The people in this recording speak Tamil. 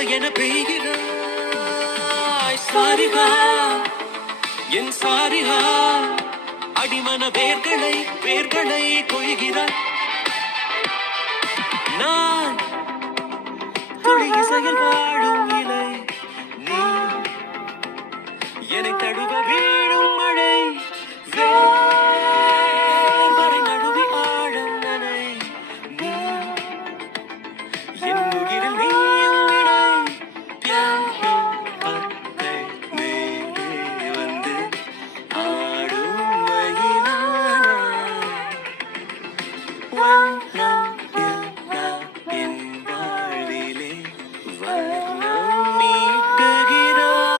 மழை என பெய்கிறாய் சாரிகா என் சாரிகா அடிமன வேர்களை கொய்கிறாய் நான் துளி இசையில் வாழும் இலை நீ என்னை தழுவவே